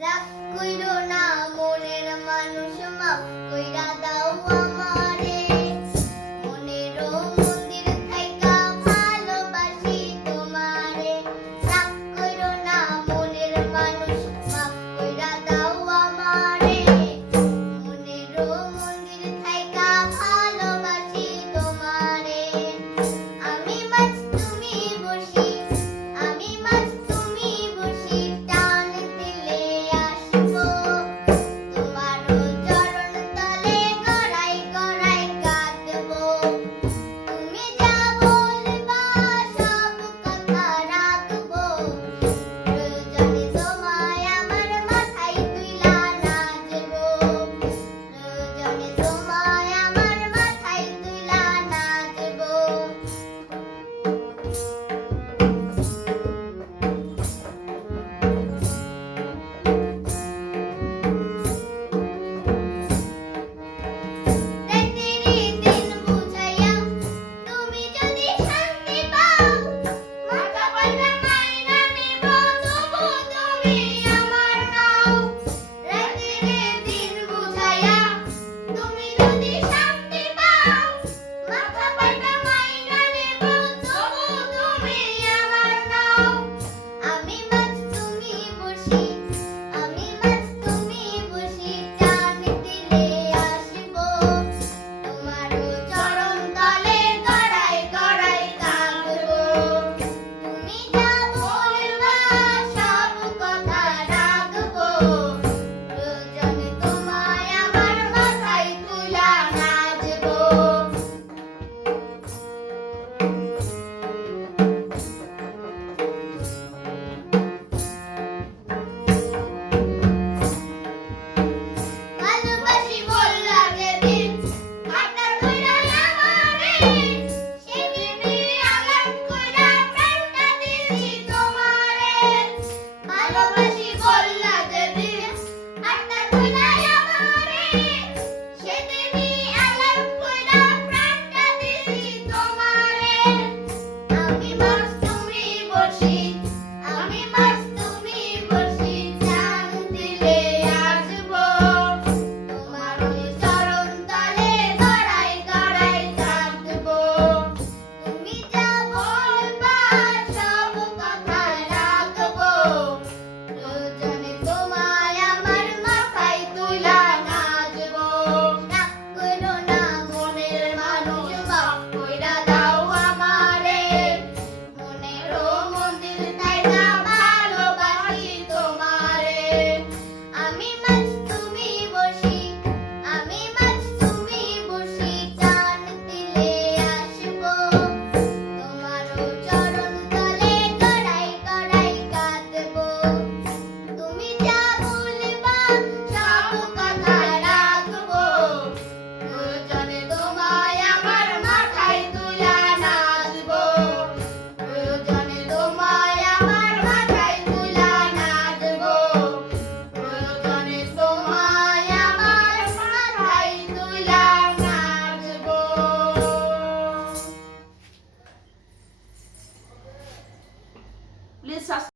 রাগ কইরো না মনের মানুষ মাফ